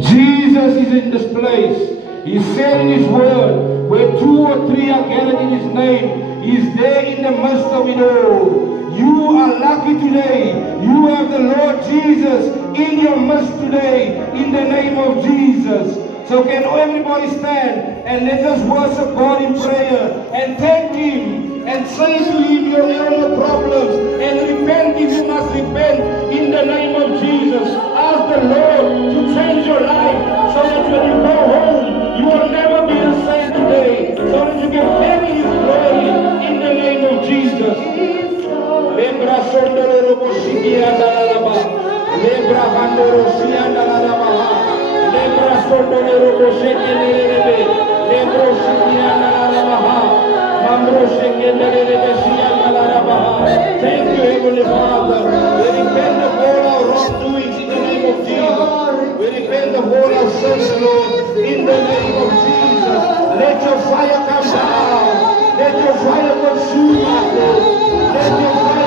Jesus is in this place. He said in His word, where 2 or 3 are gathered in His name, He is there in the midst of it all. You are lucky today. You have the Lord Jesus in your midst today, in the name of Jesus. So can everybody stand and let us worship God in prayer and thank Him and say to Him your own problems and repent if you must repent in the name of Jesus. Ask the Lord to change your life so that when you go home, you will never be the same today, so that you can carry His glory in the name of Jesus. Lebra sondoro robo shikia dalalaba. Lebra handoro shia dalalaba. Lebra sondoro robo shekelelebe. Lebro shikia dalalaba. Mambro shekelelebe shia dalalaba. Thank you, Heavenly Father. We repent of all our wrongdoings in the name of Jesus. We repent of all our sins, Lord, in the name of Jesus. Let your fire come down. Let your fire consume us, Lord. Let your fire